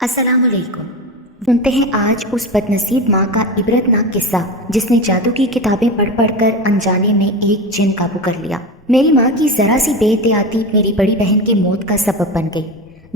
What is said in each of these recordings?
السلام علیکم۔ سنتے ہیں آج اس بدنصیب ماں کا عبرتناک قصہ جس نے جادو کی کتابیں پڑھ پڑھ کر انجانے میں ایک جن قابو کر لیا۔ میری ماں کی ذرا سی بے احتیاطی میری بڑی بہن کی موت کا سبب بن گئی۔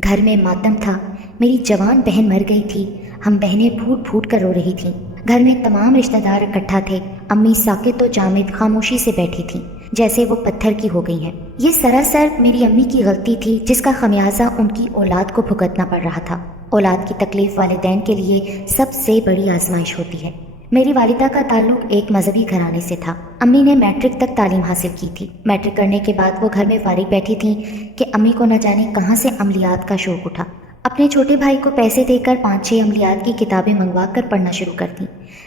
گھر میں ماتم تھا، میری جوان بہن مر گئی تھی، ہم بہنیں پھوٹ پھوٹ کر رو رہی تھیں۔ گھر میں تمام رشتہ دار اکٹھا تھے، امی ساکت و جامد خاموشی سے بیٹھی تھیں جیسے وہ پتھر کی ہو گئی ہیں۔ یہ سراسر میری امی کی غلطی تھی جس کا خمیازہ ان کی اولاد کو بھگتنا پڑ رہا تھا۔ اولاد کی تکلیف والدین کے لیے سب سے بڑی آزمائش ہوتی ہے۔ میری والدہ کا تعلق ایک مذہبی گھرانے سے تھا۔ امی نے میٹرک تک تعلیم حاصل کی تھی۔ میٹرک کرنے کے بعد وہ گھر میں فارغ بیٹھی تھیں کہ امی کو نہ جانے کہاں سے عملیات کا شوق اٹھا۔ اپنے چھوٹے بھائی کو پیسے دے کر 5-6 عملیات کی کتابیں منگوا کر پڑھنا شروع کر دیں۔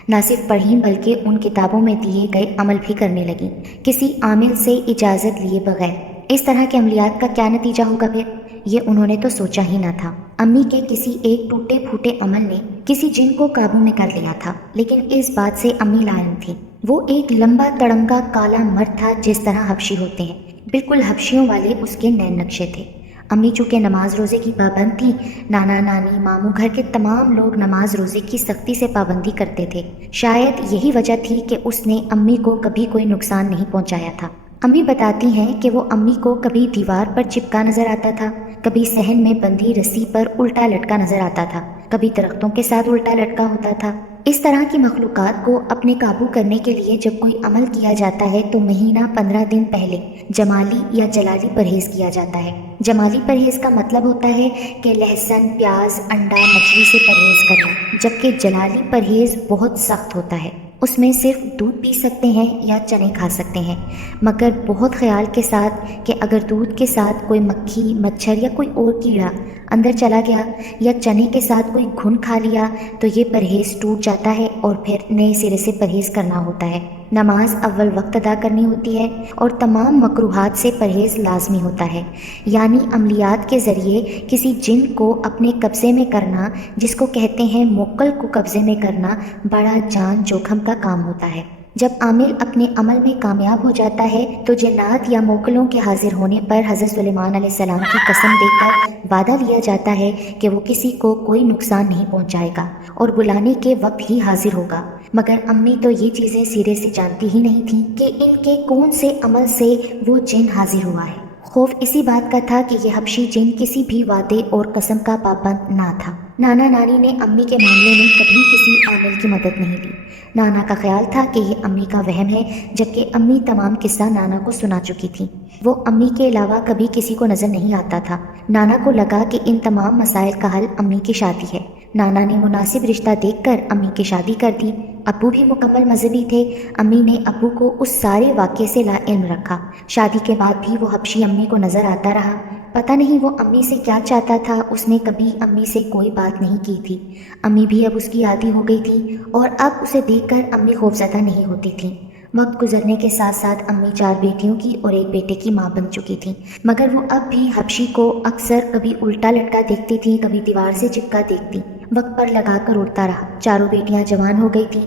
نہ صرف پڑھیں بلکہ ان کتابوں میں دیے گئے عمل بھی کرنے لگیں، کسی عامل سے اجازت لیے بغیر۔ اس طرح کے عملیات کا کیا نتیجہ ہوگا پھر؟ یہ انہوں نے تو سوچا ہی نہ تھا۔ امی کے کسی ایک ٹوٹے پھوٹے عمل نے کسی جن کو قابو میں کر لیا تھا، لیکن اس بات سے امی لا علم تھی۔ وہ ایک لمبا تڑنگا کالا مرد تھا جس طرح حبشی ہوتے ہیں، بالکل حبشیوں والے اس کے نین نقشے تھے۔ امی چونکہ نماز روزے کی پابند تھی، نانا نانی ماموں گھر کے تمام لوگ نماز روزے کی سختی سے پابندی کرتے تھے۔ شاید یہی وجہ تھی کہ اس نے امی کو کبھی کوئی نقصان نہیں پہنچایا تھا۔ امی بتاتی ہیں کہ وہ امی کو کبھی دیوار پر چپکا نظر آتا تھا، کبھی صحن میں بندھی رسی پر الٹا لٹکا نظر آتا تھا، کبھی درختوں کے ساتھ الٹا لٹکا ہوتا تھا۔ اس طرح کی مخلوقات کو اپنے قابو کرنے کے لیے جب کوئی عمل کیا جاتا ہے تو مہینہ 15 دن پہلے جمالی یا جلالی پرہیز کیا جاتا ہے۔ جمالی پرہیز کا مطلب ہوتا ہے کہ لہسن، پیاز، انڈا، مچھلی سے پرہیز کرنا، جبکہ جلالی پرہیز بہت سخت ہوتا ہے۔ اس میں صرف دودھ پی سکتے ہیں یا چنے کھا سکتے ہیں، مگر بہت خیال کے ساتھ کہ اگر دودھ کے ساتھ کوئی مکھی، مچھر یا کوئی اور کیڑا اندر چلا گیا یا چنے کے ساتھ کوئی گھن کھا لیا تو یہ پرہیز ٹوٹ جاتا ہے اور پھر نئے سرے سے پرہیز کرنا ہوتا ہے۔ نماز اول وقت ادا کرنی ہوتی ہے اور تمام مکروہات سے پرہیز لازمی ہوتا ہے، یعنی عملیات کے ذریعے کسی جن کو اپنے قبضے میں کرنا، جس کو کہتے ہیں موکل کو قبضے میں کرنا، بڑا جان جوکھم کا کام ہوتا ہے۔ جب عامل اپنے عمل میں کامیاب ہو جاتا ہے تو جنات یا موکلوں کے حاضر ہونے پر حضرت سلیمان علیہ السلام کی قسم دے کر وعدہ لیا جاتا ہے کہ وہ کسی کو کوئی نقصان نہیں پہنچائے گا اور بلانے کے وقت ہی حاضر ہوگا۔ مگر امی تو یہ چیزیں سرے سے جانتی ہی نہیں تھیں کہ ان کے کون سے عمل سے وہ جن حاضر ہوا ہے۔ خوف اسی بات کا تھا کہ یہ حبشی جن کسی بھی وعدے اور قسم کا پابند نہ تھا۔ نانا نانی نے امی کے معاملے میں کبھی کسی عامل کی مدد نہیں لی۔ نانا کا خیال تھا کہ یہ امی کا وہم ہے، جبکہ امی تمام قصہ نانا کو سنا چکی تھی۔ وہ امی کے علاوہ کبھی کسی کو نظر نہیں آتا تھا۔ نانا کو لگا کہ ان تمام مسائل کا حل امی کی شادی ہے۔ نانا نے مناسب رشتہ دیکھ کر امی کی شادی کر دی۔ ابو بھی مکمل مذہبی تھے۔ امی نے ابو کو اس سارے واقعے سے لا علم رکھا۔ شادی کے بعد بھی وہ حبشی امی کو نظر آتا رہا۔ پتہ نہیں وہ امی سے کیا چاہتا تھا، اس نے کبھی امی سے کوئی بات نہیں کی تھی۔ امی بھی اب اس کی عادی ہو گئی تھی اور اب اسے دیکھ کر امی خوفزدہ نہیں ہوتی تھی۔ وقت گزرنے کے ساتھ ساتھ امی 4 بیٹیوں کی اور 1 بیٹے کی ماں بن چکی تھی، مگر وہ اب بھی حبشی کو اکثر کبھی الٹا لٹکا دیکھتی تھی، کبھی دیوار سے چپکا دیکھتی۔ وقت پر لگا کر اڑتا رہا۔ 4 بیٹیاں جوان ہو گئی تھیں۔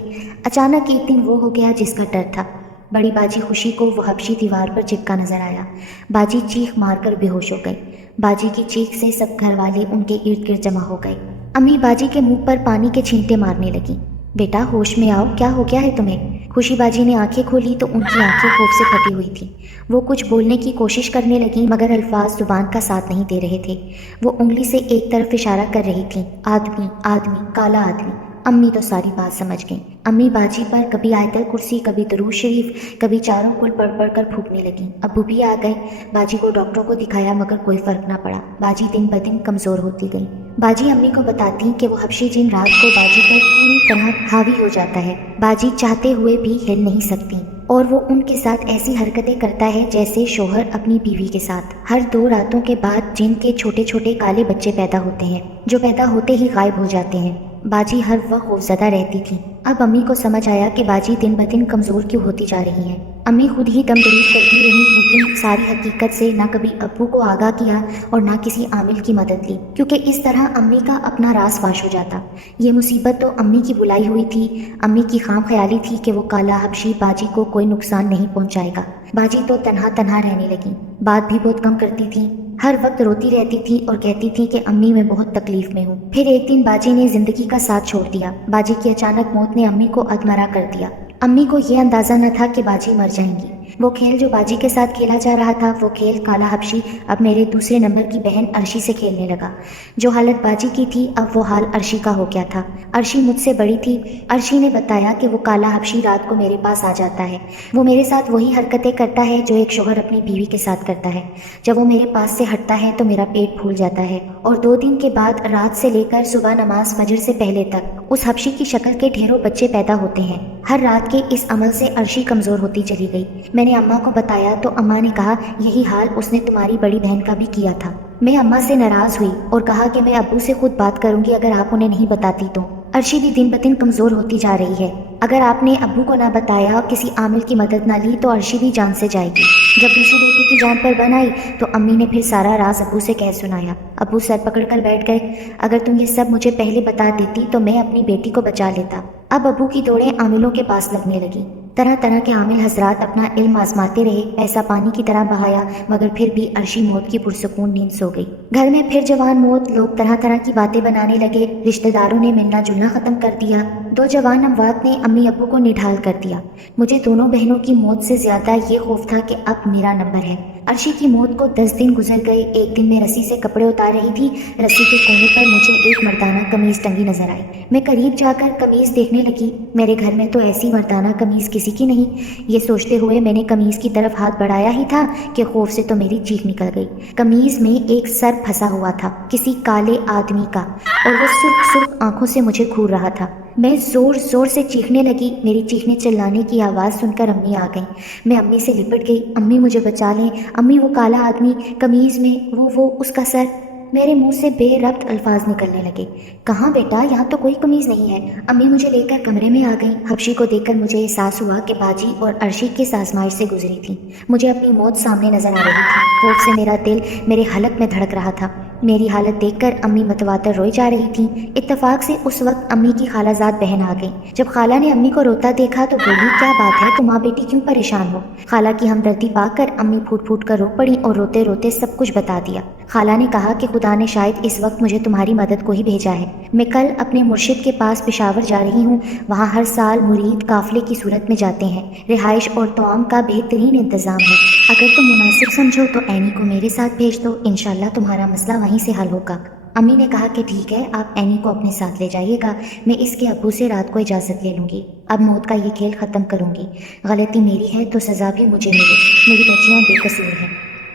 اچانک ایک دن وہ ہو گیا جس کا ڈر تھا۔ بڑی باجی خوشی کو وہ حبشی دیوار پر چپکا نظر آیا۔ باجی چیخ مار کر بے ہوش ہو گئی۔ باجی کی چیخ سے سب گھر والے ان کے ارد گرد جمع ہو گئے۔ امی باجی کے منہ پر پانی کے چھینٹے مارنے لگیں۔ بیٹا ہوش میں آؤ، کیا ہو گیا ہے تمہیں؟ خوشی باجی نے آنکھیں کھولی تو ان کی آنکھیں خوف سے پھٹی ہوئی تھیں۔ وہ کچھ بولنے کی کوشش کرنے لگیں مگر الفاظ زبان کا ساتھ نہیں دے رہے تھے۔ وہ انگلی سے ایک طرف اشارہ کر رہی تھیں، آدمی، آدمی، کالا آدمی۔ امی تو ساری بات سمجھ گئیں۔ امی باجی پر کبھی آیت الکرسی، کبھی درود شریف، کبھی چاروں کل پڑھ پڑھ کر پھونکنے لگیں۔ ابو بھی آ گئے۔ باجی کو ڈاکٹروں کو دکھایا مگر کوئی فرق نہ پڑا۔ باجی دن بدن کمزور ہوتی گئی۔ باجی امی کو بتاتی کہ وہ حبشی جن رات کو باجی پر پوری طرح حاوی ہو جاتا ہے۔ باجی چاہتے ہوئے بھی ہل نہیں سکتی اور وہ ان کے ساتھ ایسی حرکتیں کرتا ہے جیسے شوہر اپنی بیوی کے ساتھ۔ ہر 2 راتوں کے بعد جن کے چھوٹے چھوٹے کالے بچے پیدا ہوتے ہیں جو پیدا ہوتے ہی غائب ہو جاتے ہیں۔ باجی ہر وقت خوفزدہ رہتی تھی۔ اب امی کو سمجھ آیا کہ باجی دن بدن کمزور کیوں ہوتی جا رہی ہیں۔ امی خود ہی دم درود کرتی رہی لیکن ساری حقیقت سے نہ کبھی ابو کو آگاہ کیا اور نہ کسی عامل کی مدد لی، کیونکہ اس طرح امی کا اپنا راز فاش ہو جاتا۔ یہ مصیبت تو امی کی بلائی ہوئی تھی۔ امی کی خام خیالی تھی کہ وہ کالا حبشی باجی کو کوئی نقصان نہیں پہنچائے گا۔ باجی تو تنہا تنہا رہنے لگی، بات بھی بہت کم کرتی تھی۔ ہر وقت روتی رہتی تھی اور کہتی تھی کہ امی میں بہت تکلیف میں ہوں۔ پھر ایک دن باجی نے زندگی کا ساتھ چھوڑ دیا۔ باجی کی اچانک موت نے امی کو ادمرا کر دیا۔ امی کو یہ اندازہ نہ تھا کہ باجی مر جائیں گی۔ وہ کھیل جو باجی کے ساتھ کھیلا جا رہا تھا، وہ کھیل کالا حبشی اب میرے دوسرے نمبر کی بہن عرشی سے کھیلنے لگا۔ جو حالت باجی کی تھی، اب وہ حال عرشی کا ہو گیا تھا۔ عرشی مجھ سے بڑی تھی۔ عرشی نے بتایا کہ وہ کالا حبشی رات کو میرے پاس آ جاتا ہے۔ وہ میرے ساتھ وہی حرکتیں کرتا ہے جو ایک شوہر اپنی بیوی کے ساتھ کرتا ہے۔ جب وہ میرے پاس سے ہٹتا ہے تو میرا پیٹ پھول جاتا ہے، اور 2 دن کے بعد رات سے لے کر صبح نماز فجر سے پہلے تک اس حبشی کی شکل کے ڈھیروں بچے پیدا ہوتے ہیں۔ ہر رات کے اس عمل سے عرشی کمزور ہوتی چلی گئی۔ میں نے اماں کو بتایا تو اماں نے کہا یہی حال اس نے تمہاری بڑی بہن کا بھی کیا تھا۔ میں اماں سے ناراض ہوئی اور کہا کہ میں ابو سے خود بات کروں گی اگر آپ انہیں نہیں بتاتی تو۔ عرشی بھی دن بدن کمزور ہوتی جا رہی ہے۔ اگر آپ نے ابو کو نہ بتایا اور کسی عامل کی مدد نہ لی تو عرشی بھی جان سے جائے گی۔ جب دوسری بیٹی کی جان پر بن آئی تو امی نے پھر سارا راز ابو سے کہہ سنایا۔ ابو سر پکڑ کر بیٹھ گئے۔ اگر تم یہ سب مجھے پہلے بتا دیتی تو میں اپنی بیٹی کو بچا لیتا۔ اب ابو کی دوڑیں عاملوں کے پاس لگنے لگی۔ طرح طرح کے عامل حضرات اپنا علم آزماتے رہے، پیسہ پانی کی طرح بہایا، مگر پھر بھی عرشی موت کی پرسکون نیند سو گئی۔ گھر میں پھر جوان موت، لوگ طرح طرح کی باتیں بنانے لگے، رشتہ داروں نے ملنا جلنا ختم کر دیا، 2 جوان اموات نے امی ابو کو نڈھال کر دیا۔ مجھے دونوں بہنوں کی موت سے زیادہ یہ خوف تھا کہ اب میرا نمبر ہے۔ عرشی کی موت کو 10 دن گزر گئے۔ ایک دن میں رسی سے کپڑے اتار رہی تھی، رسی کے کونے پر مجھے ایک مردانہ قمیض ٹنگی نظر آئی۔ میں قریب جا کر قمیض دیکھنے لگی۔ میرے گھر میں تو ایسی مردانہ قمیض کسی کی نہیں۔ یہ سوچتے ہوئے میں نے قمیض کی طرف ہاتھ بڑھایا ہی تھا کہ خوف سے تو میری چیخ نکل گئی۔ قمیض میں ایک سر پھنسا ہوا تھا، کسی کالے آدمی کا، اور وہ سرخ سرخ آنکھوں سے مجھے گھور رہا تھا۔ میں زور زور سے چیخنے لگی۔ میری چیخنے چلانے کی آواز سن کر امی آ گئیں۔ میں امی سے لپٹ گئی، امی مجھے بچا لیں، امی وہ کالا آدمی قمیض میں، وہ اس کا سر۔ میرے منہ سے بے ربط الفاظ نکلنے لگے۔ کہاں بیٹا، یہاں تو کوئی قمیض نہیں ہے۔ امی مجھے لے کر کمرے میں آ گئیں۔ حبشی کو دیکھ کر مجھے احساس ہوا کہ باجی اور عرشی کس آزمائش سے گزری تھی۔ مجھے اپنی موت سامنے نظر آ رہی تھی۔ خوف سے میرا دل میرے حلق میں دھڑک رہا تھا۔ میری حالت دیکھ کر امی متواتر روئی جا رہی تھیں۔ اتفاق سے اس وقت امی کی خالہ زاد بہن آ گئی۔ جب خالہ نے امی کو روتا دیکھا تو بولی، کیا بات ہے، تم ماں بیٹی کیوں پریشان ہو؟ خالہ کی ہمدردی پا کر امی پھوٹ پھوٹ کر رو پڑی اور روتے روتے سب کچھ بتا دیا۔ خالہ نے کہا کہ خدا نے شاید اس وقت مجھے تمہاری مدد کو ہی بھیجا ہے۔ میں کل اپنے مرشد کے پاس پشاور جا رہی ہوں۔ وہاں ہر سال مرید قافلے کی صورت میں جاتے ہیں۔ رہائش اور طعام کا بہترین انتظام ہے۔ اگر تم مناسب سمجھو تو اینی کو میرے ساتھ بھیج دو، انشاءاللہ تمہارا مسئلہ وہیں سے حل ہوگا۔ امی نے کہا کہ ٹھیک ہے، آپ اینی کو اپنے ساتھ لے جائیے گا، میں اس کے ابو سے رات کو اجازت لے لوں گی۔ اب موت کا یہ کھیل ختم کروں گی۔ غلطی میری ہے تو سزا بھی مجھے ملے، میری بچیاں بے قصور ہیں۔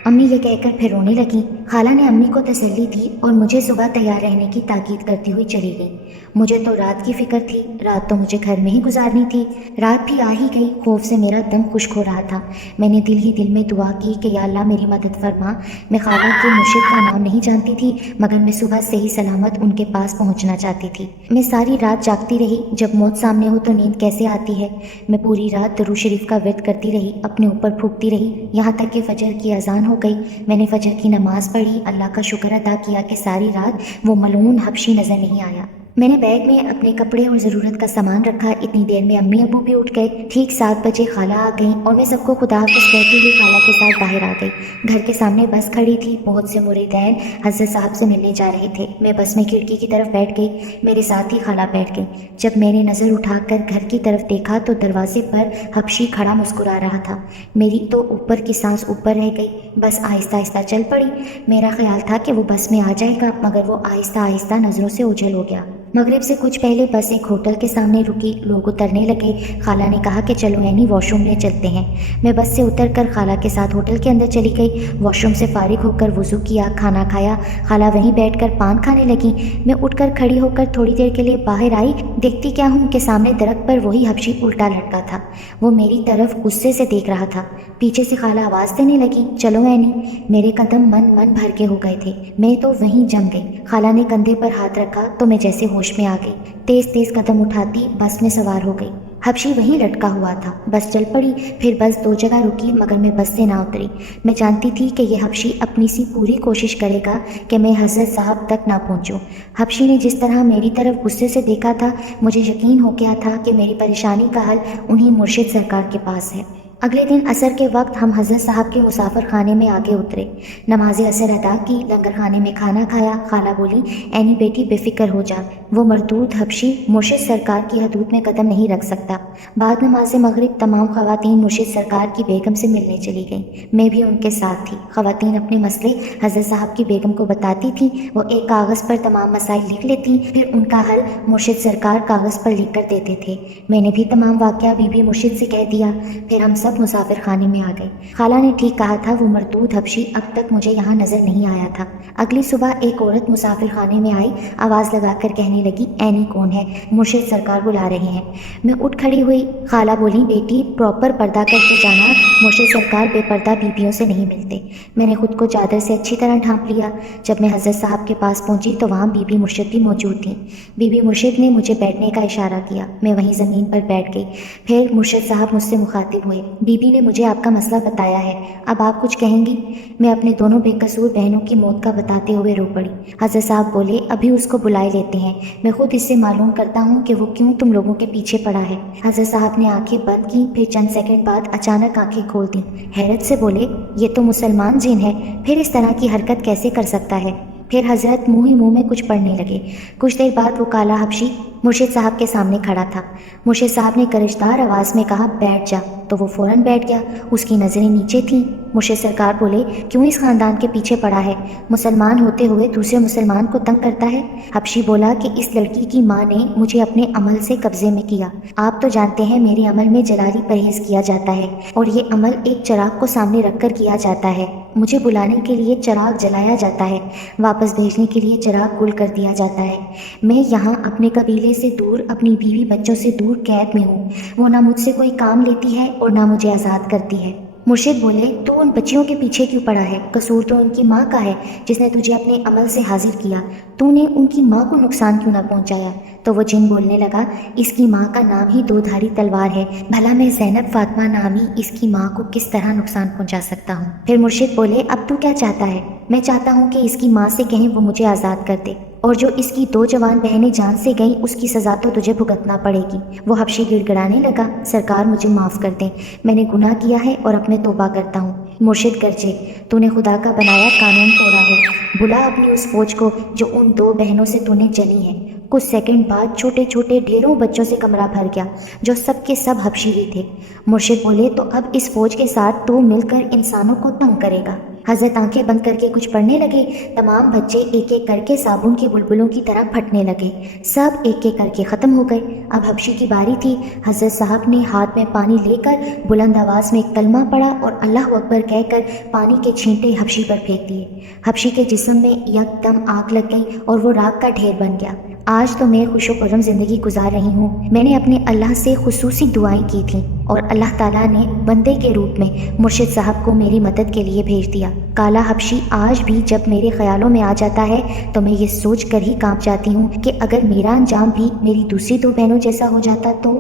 امی یہ کہہ کر پھر رونے لگیں۔ خالہ نے امی کو تسلی دی اور مجھے صبح تیار رہنے کی تاکید کرتی ہوئی چلی گئی۔ مجھے تو رات کی فکر تھی، رات تو مجھے گھر میں ہی گزارنی تھی۔ رات بھی آ ہی گئی، خوف سے میرا دم خشک ہو رہا تھا۔ میں نے دل ہی دل میں دعا کی کہ یا اللہ میری مدد فرما۔ میں خالہ کے مرشد کا نام نہیں جانتی تھی، مگر میں صبح سے ہی سلامت ان کے پاس پہنچنا چاہتی تھی۔ میں ساری رات جاگتی رہی، جب موت سامنے ہو تو نیند کیسے آتی ہے۔ میں پوری رات درود شریف کا ورد کرتی رہی، اپنے اوپر پھونکتی رہی، یہاں تک کہ فجر کی اذان ہو گئی۔ میں نے فجر کی نماز پڑھی، اللہ کا شکر ادا کیا کہ ساری رات وہ ملعون حبشی نظر نہیں آیا۔ میں نے بیگ میں اپنے کپڑے اور ضرورت کا سامان رکھا۔ اتنی دیر میں امی ابو بھی اٹھ گئے۔ ٹھیک 7 بجے خالہ آ گئیں اور میں سب کو خدا حافظ کہتی ہوئی خالہ کے ساتھ باہر آ گئی۔ گھر کے سامنے بس کھڑی تھی، بہت سے مریدین حضرت صاحب سے ملنے جا رہے تھے۔ میں بس میں کھڑکی کی طرف بیٹھ گئی، میرے ساتھ ہی خالہ بیٹھ گئی۔ جب میں نے نظر اٹھا کر گھر کی طرف دیکھا تو دروازے پر حبشی کھڑا مسکرا رہا تھا۔ میری تو اوپر کی سانس اوپر رہ گئی۔ بس آہستہ آہستہ چل پڑی۔ میرا خیال تھا کہ وہ بس میں آ جائے گا، مگر وہ آہستہ آہستہ نظروں سے اوجھل ہو گیا۔ مغرب سے کچھ پہلے بس ایک ہوٹل کے سامنے رکی، لوگ اترنے لگے۔ خالہ نے کہا کہ چلو اینی واش روم میں چلتے ہیں۔ میں بس سے اتر کر خالہ کے ساتھ ہوٹل کے اندر چلی گئی۔ واش روم سے فارغ ہو کر وضو کیا، کھانا کھایا۔ خالہ وہیں بیٹھ کر پان کھانے لگی۔ میں اٹھ کر کھڑی ہو کر تھوڑی دیر کے لیے باہر آئی، دیکھتی کیا ہوں کہ سامنے درخت پر وہی حبشی الٹا لٹکا تھا۔ وہ میری طرف غصے سے دیکھ رہا تھا۔ پیچھے سے خالہ آواز دینے لگی، چلو اینی۔ میرے قدم من بھر کے ہو گئے تھے، میں تو وہیں جم گئی۔ خالہ نے کندھے پر ہاتھ رکھا تو میں جیسے ہوش میں آ گئی، تیز تیز قدم اٹھاتی بس میں سوار ہو گئی۔ حبشی وہیں لٹکا ہوا تھا۔ بس چل پڑی، پھر بس 2 جگہ رکی، مگر میں بس سے نہ اتری۔ میں جانتی تھی کہ یہ حبشی اپنی سی پوری کوشش کرے گا کہ میں حضرت صاحب تک نہ پہنچوں۔ حبشی نے جس طرح میری طرف غصے سے دیکھا تھا، مجھے یقین ہو گیا تھا کہ میری پریشانی کا حل انہی مرشد سرکار کے پاس ہے۔ اگلے دن عصر کے وقت ہم حضرت صاحب کے مسافر خانے میں آ کے اترے، نماز عصر ادا کی، لنگر خانے میں کھانا کھایا۔ خالہ بولی، اینی بیٹی بے فکر ہو جا، وہ مردود حبشی مرشد سرکار کی حدود میں قدم نہیں رکھ سکتا۔ بعد نماز مغرب تمام خواتین مرشد سرکار کی بیگم سے ملنے چلی گئیں، میں بھی ان کے ساتھ تھی۔ خواتین اپنے مسئلے حضرت صاحب کی بیگم کو بتاتی تھیں، وہ ایک کاغذ پر تمام مسائل لکھ لیتی، پھر ان کا حل مرشد سرکار کاغذ پر لکھ کر دیتے تھے۔ میں نے بھی تمام واقعہ بی بی مرشد سے کہہ دیا، پھر ہم سب مسافر خانے میں آ گئے۔ خالہ نے ٹھیک کہا تھا، وہ مردود حبشی اب تک مجھے یہاں نظر نہیں آیا تھا۔ اگلی صبح ایک عورت مسافر خانے میں آئی، آواز لگا کر کہنے لگی، اینی کون ہے؟ مرشد سرکار بلا رہے ہیں۔ میں اٹھ کھڑی ہوئی۔ خالہ بولی، بیٹی پراپر پردہ کر کے جانا، مرشد سرکار بے پردہ بیویوں سے نہیں ملتے۔ میں نے خود کو چادر سے اچھی طرح ڈھانپ لیا۔ جب میں حضرت صاحب کے پاس پہنچی تو وہاں بی بی مرشد بھی موجود تھیں۔ بی بی مرشد نے مجھے بیٹھنے کا اشارہ کیا، میں وہیں زمین پر بیٹھ گئی۔ پھر مرشد صاحب مجھ سے مخاطب ہوئے، بی بی نے مجھے آپ کا مسئلہ بتایا ہے، اب آپ کچھ کہیں گی؟ میں اپنے دونوں بے قصور بہنوں کی موت کا بتاتے ہوئے رو پڑی۔ حضرت صاحب بولے، ابھی اس کو بلائے لیتے ہیں، میں خود اس سے معلوم کرتا ہوں کہ وہ کیوں تم لوگوں کے پیچھے پڑا ہے۔ حضرت صاحب نے آنکھیں بند کی، پھر چند سیکنڈ بعد اچانک آنکھیں کھول دیں، حیرت سے بولے، یہ تو مسلمان جن ہے، پھر اس طرح کی حرکت کیسے کر سکتا ہے؟ پھر حضرت منہ ہی منہ میں کچھ پڑھنے لگے۔ کچھ دیر بعد وہ کالا حبشی مرشد صاحب کے سامنے کھڑا تھا۔ مرشد صاحب نے گرجدار آواز میں کہا، بیٹھ جا، تو وہ فوراً بیٹھ گیا۔ اس کی نظریں نیچے تھیں۔ مرشد سرکار بولے، کیوں اس خاندان کے پیچھے پڑا ہے؟ مسلمان ہوتے ہوئے دوسرے مسلمان کو تنگ کرتا ہے۔ حبشی بولا کہ اس لڑکی کی ماں نے مجھے اپنے عمل سے قبضے میں کیا۔ آپ تو جانتے ہیں میرے عمل میں جلالی پرہیز کیا جاتا ہے، اور یہ عمل ایک چراغ کو سامنے رکھ کر کیا جاتا ہے۔ مجھے بلانے کے لیے چراغ جلایا جاتا ہے، واپس بھیجنے کے لیے چراغ گل کر دیا جاتا ہے۔ میں یہاں اپنے قبیلے سے دور، اپنی بیوی بچوں سے دور قید میں ہوں، وہ نہ مجھ سے کوئی کام لیتی ہے اور نہ مجھے آزاد کرتی ہے۔ مرشد بولے، تو ان بچیوں کے پیچھے کیوں پڑا ہے؟ قصور تو ان کی ماں کا ہے جس نے تجھے اپنے عمل سے حاضر کیا، تو نے ان کی ماں کو نقصان کیوں نہ پہنچایا؟ تو وہ جن بولنے لگا، اس کی ماں کا نام ہی دو دھاری تلوار ہے، بھلا میں زینب فاطمہ نامی اس کی ماں کو کس طرح نقصان پہنچا سکتا ہوں؟ پھر مرشد بولے، اب تو کیا چاہتا ہے؟ میں چاہتا ہوں کہ اس کی ماں سے کہیں وہ مجھے آزاد کر دے، اور جو اس کی دو جوان بہنیں جان سے گئیں اس کی سزا تو تجھے بھگتنا پڑے گی۔ وہ حبشی گڑ گڑانے لگا، سرکار مجھے معاف کر دیں، میں نے گناہ کیا ہے اور اب میں توبہ کرتا ہوں۔ مرشد گرجے، تو نے خدا کا بنایا قانون توڑا ہے، بلا اپنی اس فوج کو جو ان دو بہنوں سے تو نے چلی ہے۔ کچھ سیکنڈ بعد چھوٹے چھوٹے ڈھیروں بچوں سے کمرہ بھر گیا، جو سب کے سب حبشی ہی تھے۔ مرشد بولے، تو اب اس فوج کے ساتھ تو مل کر انسانوں کو تنگ کرے گا۔ حضرت آنکھیں بند کر کے کچھ پڑھنے لگے۔ تمام بچے ایک ایک کر کے صابن کے بلبلوں کی طرح پھٹنے لگے، سب ایک ایک کر کے ختم ہو گئے۔ اب حبشی کی باری تھی۔ حضرت صاحب نے ہاتھ میں پانی لے کر بلند آواز میں ایک کلمہ پڑھا اور اللہ اکبر کہہ کر پانی کے چھینٹے حبشی پر پھینک دیے۔ حبشی کے جسم میں یکدم آگ لگ گئی اور وہ راکھ کا ڈھیر بن گیا۔ آج تو میں خوش و خرم زندگی گزار رہی ہوں۔ میں نے اپنے اللہ سے خصوصی دعائیں کی تھیں اور اللہ تعالیٰ نے بندے کے روپ میں مرشد صاحب کو میری مدد کے لیے بھیج دیا۔ کالا حبشی آج بھی جب میرے خیالوں میں آ جاتا ہے تو میں یہ سوچ کر ہی کانپ جاتی ہوں کہ اگر میرا انجام بھی میری دوسری دو بہنوں جیسا ہو جاتا تو